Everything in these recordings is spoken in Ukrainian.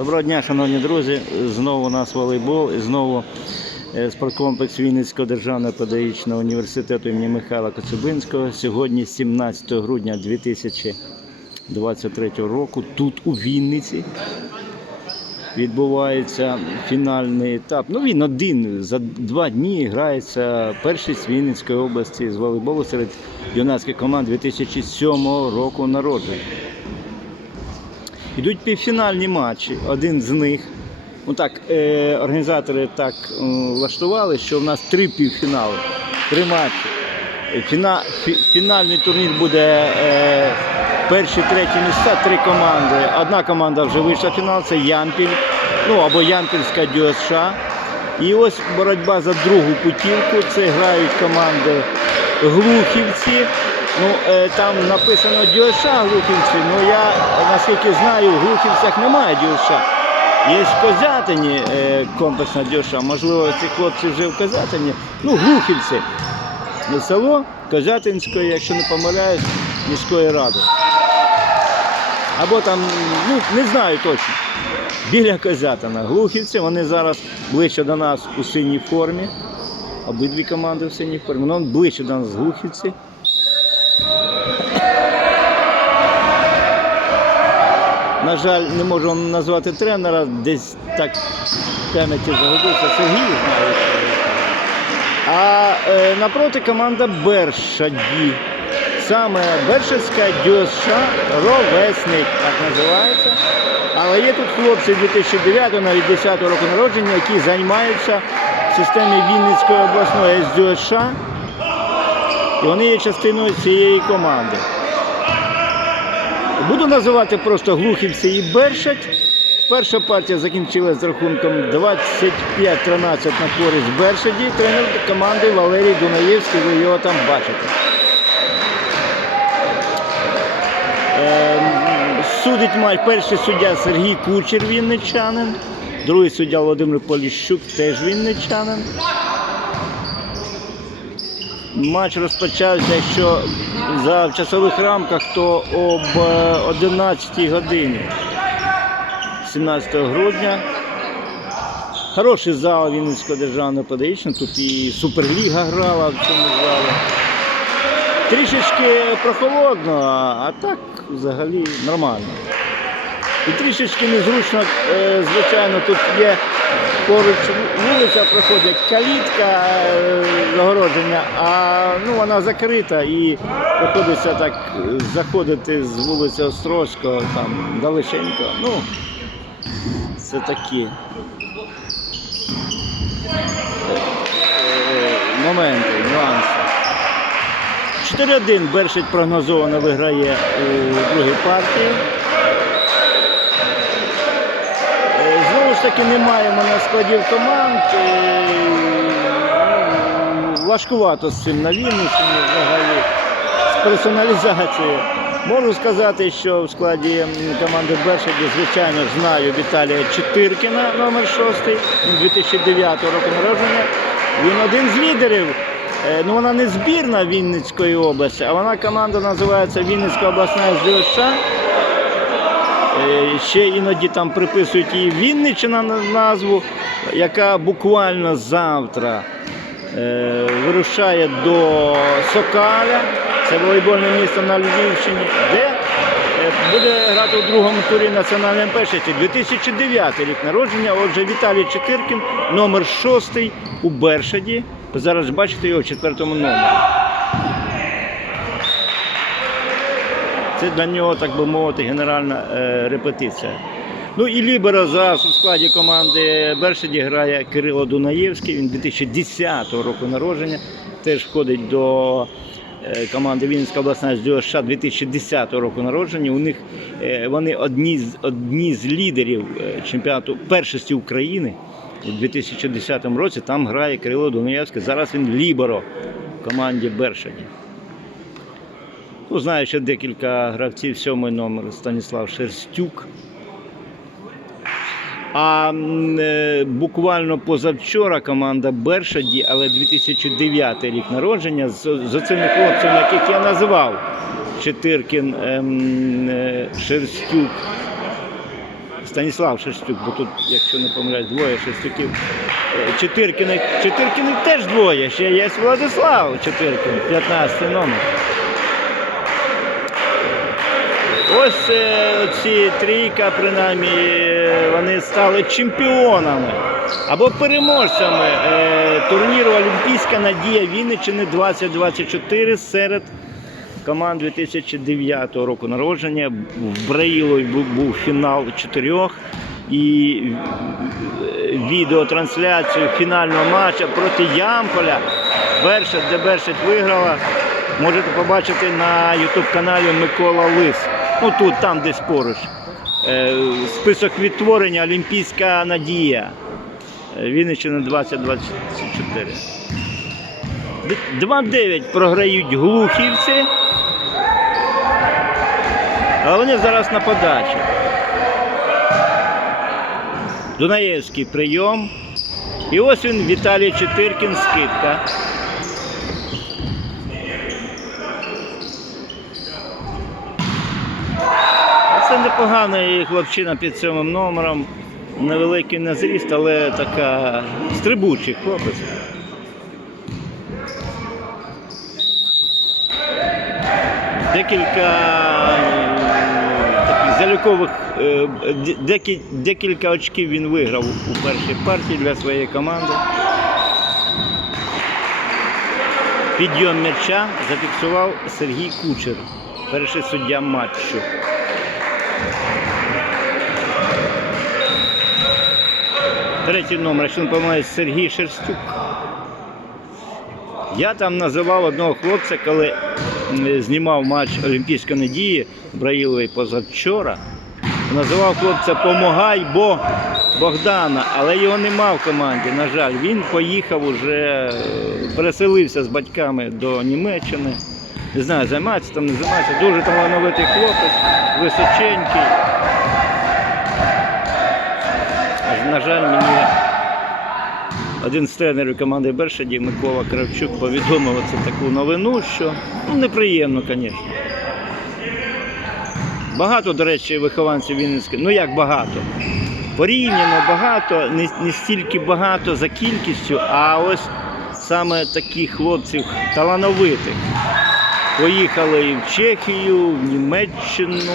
Доброго дня, шановні друзі. Знову у нас волейбол і знову е, спорткомплекс Вінницького державного педагогічного університету імені Михайла Коцюбинського. Сьогодні 17 грудня 2023 року тут у Вінниці відбувається фінальний етап. Ну він один за два дні грається першість Вінницької області з волейболу серед юнацьких команд 2007 року народження. Йдуть півфінальні матчі. Один з них. Ну е, організатори так е, влаштували, що в нас три півфінали, три матчі. Фіна, фі, фінальний турнір буде е, перші, треті місця, три команди. Одна команда вже вийшла в фінал, це Ямпіль, ну або Ямпільська ДЮСШ. І ось боротьба за другу путівку. Це грають команди Глухівці. Ну, е, там написано ДЮСШ Глухівці, ну я наскільки знаю, в Глухівцях немає ДЮСШ. Є в Козятині е, комплексна ДЮСШ, можливо, ці хлопці вже в Козятині. Ну, Глухівці. Село Козятинської, якщо не помиляюсь, міської ради. Або там, ну не знаю точно. Біля Козятина. Глухівці, вони зараз ближче до нас у синій формі. Обидві команди в синій формі. Ну, ближче до нас Глухівці. На жаль, не можу назвати тренера, десь так пам'яті загубився. Сергій знає. А е, напроти команда Бершаді. Саме Бершацька дюша ровесник, так називається. Але є тут хлопці 2009 навіть 10 року народження, які займаються в системі Вінницької обласної СДЮШ. І вони є частиною цієї команди. Буду називати просто Глухівці і Бершать. Перша партія закінчилася з рахунком 25-13 на користь Бершаді. Тренер команди Валерій Дунаєвський, ви його там бачите. Ем, Судить матч перший суддя Сергій Кучер, вінничанин. Другий суддя Володимир Поліщук, теж вінничанин. Матч розпочався, якщо за в часових рамках, то об е, 11 годині 17 грудня. Хороший зал Вінницького державного педагогічного, тут і Суперліга грала в цьому залі. Трішечки прохолодно, а а так взагалі нормально. І трішечки незручно, е, звичайно, тут є поруч вулиця проходить калітка е, загородження, а ну, вона закрита і приходиться так заходити з вулиці Острозького, там далеченько. Ну, це такі е, моменти, нюанси. 4-1 Бершить прогнозовано виграє у другій партії. Е, Знову ж таки, не маємо на складів команд. Е, ну, Важкувато з цим на Вінниччині взагалі з персоналізацією. Можу сказати, що в складі команди Бершаді, звичайно, знаю Віталія Читиркіна, номер 6, 2009 року народження. Він один з лідерів. Е, Ну, вона не збірна Вінницької області, а вона команда називається Вінницька обласна СДШ. Е, Ще іноді там приписують її Вінниччина на назву, яка буквально завтра е, вирушає до Сокаля, це волейбольне місто на Львівщині, де е, буде грати у другому турі національної першості. 2009 рік народження. Отже, Віталій Чекиркін, номер 6 у Бершаді. Зараз бачите його в четвертому номері. Це для нього, так би мовити, генеральна е, репетиція. Ну і Лібера зараз у складі команди Бершаді грає Кирило Дунаєвський. Він 2010 року народження. Теж входить до е, команди Вінницька обласна СДЮШ 2010 року народження. У них е, вони одні з одні з лідерів чемпіонату першості України у 2010 році. Там грає Кирило Дунаєвський. Зараз він ліберо в команді Бершаді. Ну, знаю, ще декілька гравців, сьомий номер Станіслав Шерстюк. А е, буквально позавчора команда Бершаді, але 2009 рік народження, з, з цими хлопцями, яких я називав, Четиркін, ем, е, Шерстюк, Станіслав Шерстюк, бо тут, якщо не помиляюсь, двоє Шерстюків. Е, Чотиркіних теж двоє. Ще є Владислав Чотиркін, 15 номер. Ось е, ці трійка, принаймні, вони стали чемпіонами або переможцями е, турніру Олімпійська надія Вінниччини 2024 серед команд 2009 року народження. В Браїлові був, фінал чотирьох. І е, відеотрансляцію фінального матчу проти Ямполя. Бершет, де Бершет виграла. Можете побачити на YouTube каналі Микола Лис. Ну тут, там десь поруч. Е, Список відтворення Олімпійська надія. Е, Вінниччина 2024. 2-9 програють глухівці. Але вони зараз на подачі. Дунаєвський прийом. І ось він Віталій Чотиркін скидка. Це непоганий хлопчина під сьомим номером. Невеликий на зріст, але така стрибучий хлопець. Декілька таких залікових, е, декілька очків він виграв у першій партії для своєї команди. Підйом м'яча зафіксував Сергій Кучер, перший суддя матчу. Третій номер, якщо не помиляюсь, Сергій Шерстюк. Я там називав одного хлопця, коли знімав матч Олімпійської надії Браїлової позавчора. Називав хлопця Помагай бо Богдана, але його нема в команді. На жаль, він поїхав уже, е, переселився з батьками до Німеччини. Не знаю, займається там, не займається. Дуже талановитий хлопець, височенький. На жаль, мені один з тренерів команди Бершаді Микола Кравчук повідомив оце таку новину, що ну, неприємно, звісно. Багато, до речі, вихованців Вінницької, ну як багато. Порівняно багато, не, не стільки багато за кількістю, а ось саме таких хлопців талановитих. Поїхали і в Чехію, в Німеччину,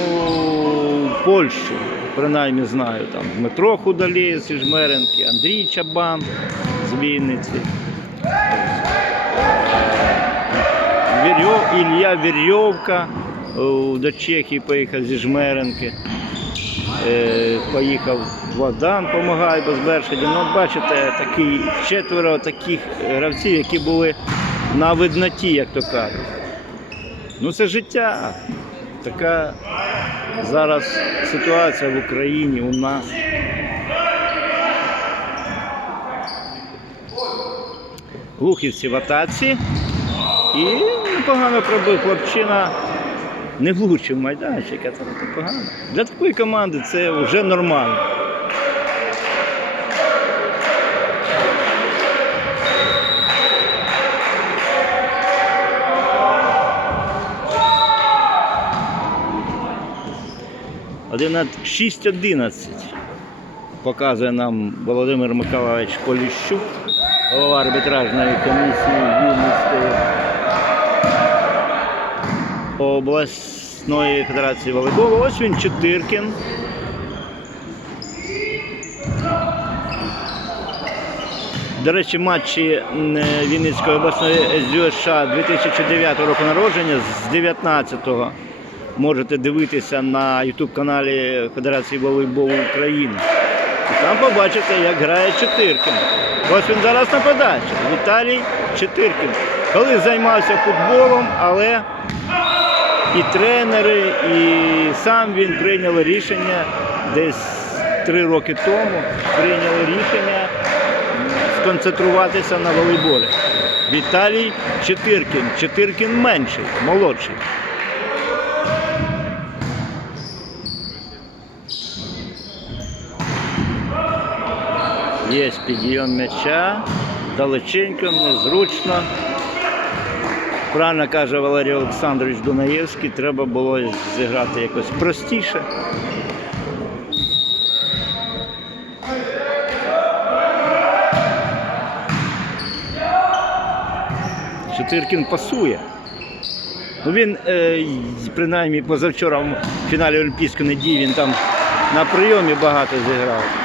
в Польщу. Принаймні знаю, там Дмитро Худалєєв з Жмеренки, Андрій Чабан з Вінниці. Ілля Вірьовка е, до Чехії поїхав зі Жмеренки. Е, Поїхав Богдан, допомагає без Бершаді. Ну, бачите, такий, четверо таких гравців, які були на видноті, як то кажуть. Ну це життя. Така зараз ситуація в Україні у нас. Глухівці в атаці. І непогано пробив хлопчина. Не влучив майданчик, а це не погано. Для такої команди це вже нормально. 6-11 показує нам Володимир Миколаївич Поліщук, голова арбітражної комісії Вінницької обласної федерації волейболу. Ось він Чотиркін. До речі, матчі Вінницької обласної СДЮШ 2009 року народження з 19-го можете дивитися на YouTube каналі Федерації волейболу України. І там побачите, як грає Чотиркін. Ось він зараз на подачі. Віталій Чотиркін. Коли займався футболом, але і тренери, і сам він прийняли рішення десь три роки тому. Прийняли рішення сконцентруватися на волейболі. Віталій Чотиркін. Чотиркін менший, молодший. Є підйом м'яча, далеченько, незручно. Правильно каже Валерій Олександрович Дунаєвський, треба було зіграти якось простіше. Чотиркін пасує. Ну Він, е, принаймні, позавчора в фіналі Олімпійської недії він там на прийомі багато зіграв.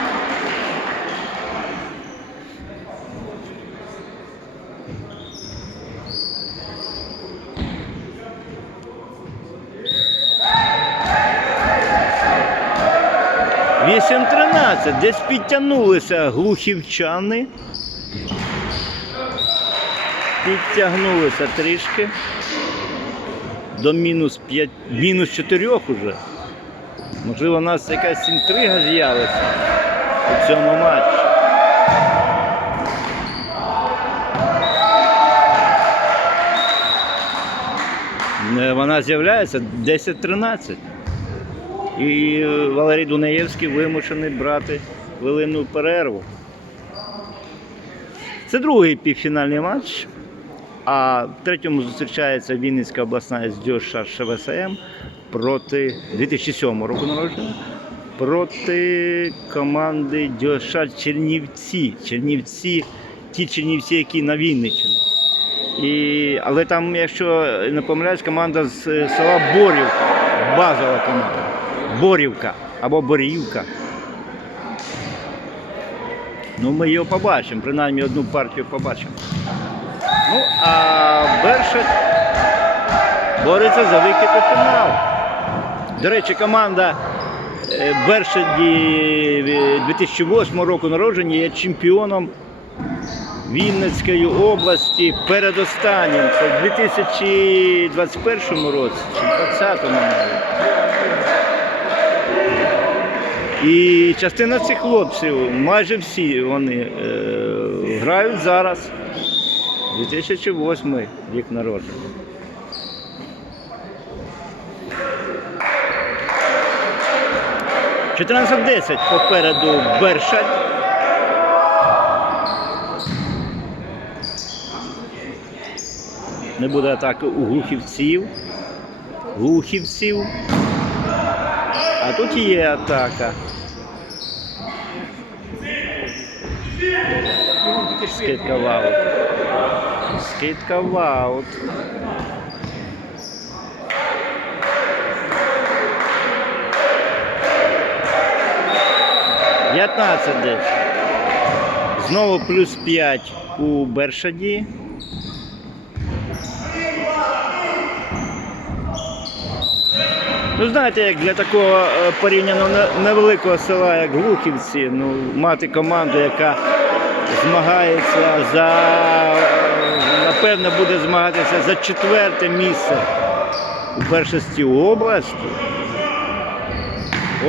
Тринадцять. Десь підтягнулися глухівчани. Підтягнулися трішки. До мінус 5, мінус 4 уже. Можливо, у нас якась інтрига з'явиться у цьому матчі. Е, Вона з'являється 10-13. І е, Валерій Дунаєвський вимушений брати хвилинну перерву. Це другий півфінальний матч. А в третьому зустрічається Вінницька обласна СДЮШ ШВСМ проти 2007 року народження проти команди ДЮШ Чернівці. Чернівці, ті Чернівці, які на Вінниччині. І, але там, якщо не помиляюсь, команда з е, села Борівка, базова команда. Борівка або Борівка. Ну, ми його побачимо, принаймні одну партію побачимо. Ну, а Бершет бореться за вихід у фінал. До речі, команда е, Бершеді е, 2008 року народження є чемпіоном Вінницької області передостаннім. Це в 2021 році чи 2020 навіть. І частина цих хлопців, майже всі вони е, грають зараз. 2008 рік народження. Чотирнадцять десять попереду Бершать. Не буде атаки у глухівців. Глухівців. А тут є атака. Скидка в аут. Скидка в аут. П'ятнадцять. Знову плюс 5 у Бершаді. Ну, знаєте, як для такого е, порівняно невеликого села, як Глухівці, ну, мати команду, яка змагається за, е, напевно, буде змагатися за четверте місце у першості області.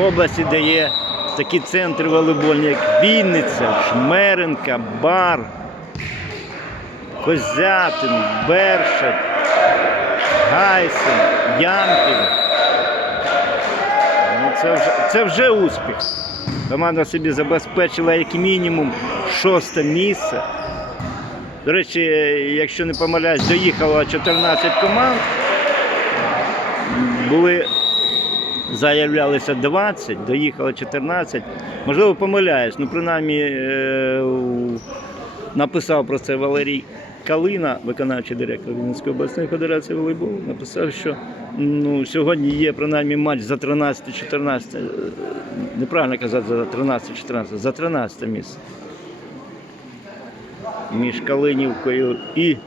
Області, де є такі центри волейбольні, як Вінниця, Жмеренка, Бар, Козятин, Бершать, Гайсин, Ямків. Це, вже, це вже успіх. Команда собі забезпечила як мінімум шосте місце. До речі, якщо не помиляюсь, доїхало 14 команд. Були, заявлялися 20, доїхало 14. Можливо, помиляюсь, ну принаймні е, написав про це Валерій Калина, виконавчий директор Вінницької обласної федерації волейболу, написав, що ну, сьогодні є принаймні матч за 13-14, е, неправильно казати за 13-14, за 13 місце. Між Калинівкою і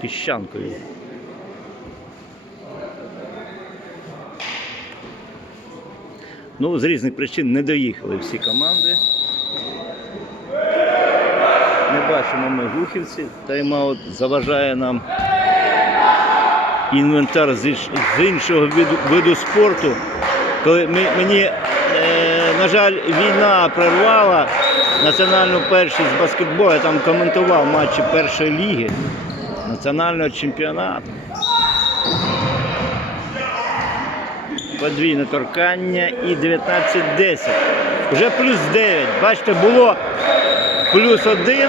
Піщанкою. Ну, з різних причин не доїхали всі команди. Не бачимо ми глухівці. Тайм-аут заважає нам інвентар з іншого виду, виду спорту. Коли мені, е, на жаль, війна прорвала національну першість з баскетболу. Я там коментував матчі першої ліги, національного чемпіонату. Подвійне торкання і 19-10. Вже плюс 9. Бачите, було плюс 1,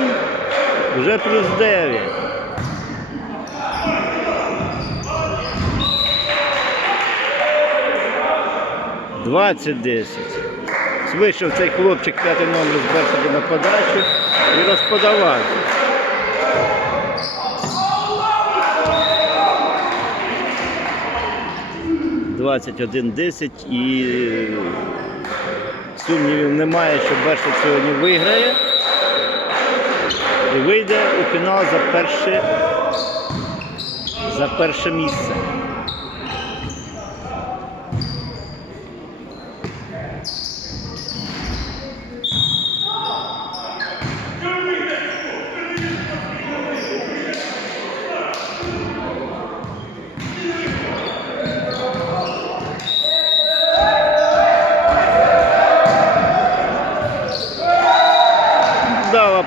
вже плюс 9. 20-10. Вийшов цей хлопчик п'ятий номер з Берсаді на подачу і розподавав. Двадцять один десять і сумнівів немає, що Бершик сьогодні виграє і вийде у фінал за перше, за перше місце.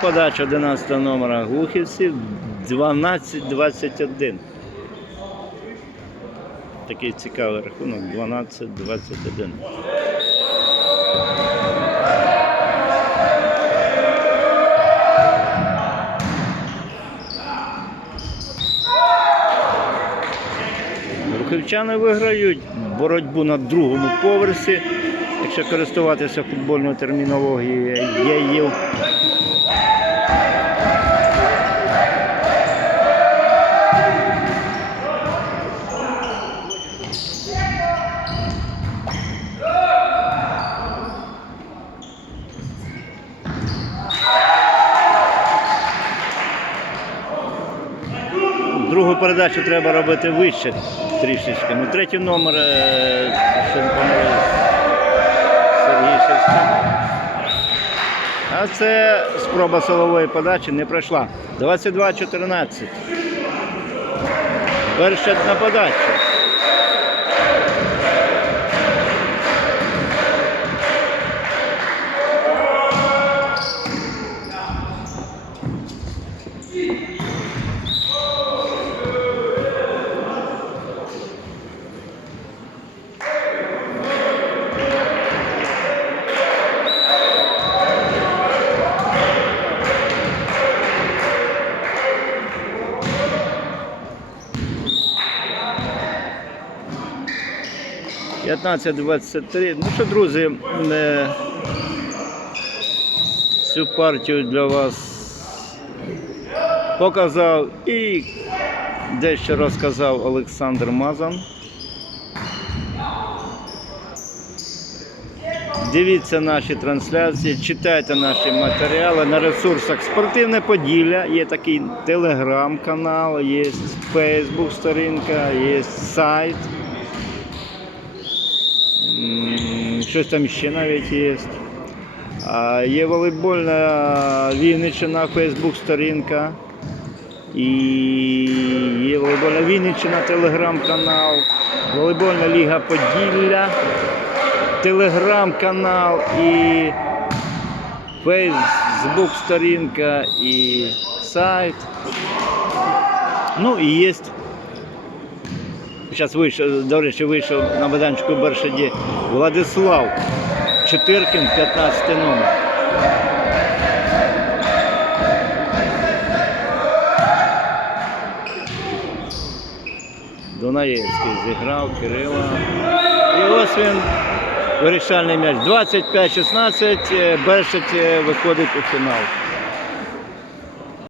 Подача 11 номера Глухівців 12-21. Такий цікавий рахунок 12-21. Рухівчани виграють боротьбу на другому поверсі, якщо користуватися футбольною термінологією. Є, є Другу передачу треба робити вище трішечки. Ну, третій номер, е, що Сергій Шевченко. А це спроба силової подачі не пройшла. 22-14. Перша на подачу. – 15-23. Ну що, друзі, е, цю партію для вас показав і дещо розказав Олександр Мазан. Дивіться наші трансляції, читайте наші матеріали на ресурсах Спортивне Поділля. Є такий телеграм-канал, є Фейсбук сторінка, є сайт. Щось там ще навіть є. Є волейбольна Вінниччина, Фейсбук сторінка. І є волейбольна Вінниччина, телеграм-канал, волейбольна Ліга Поділля, телеграм-канал і Фейсбук сторінка і сайт. Ну і є Зараз вийшов, до речі, вийшов на майданчику Бершаді Владислав Чотиркін, 15 номер. Дунаєвський зіграв Кирила. І ось він вирішальний м'яч. 25-16. Бершать виходить у фінал.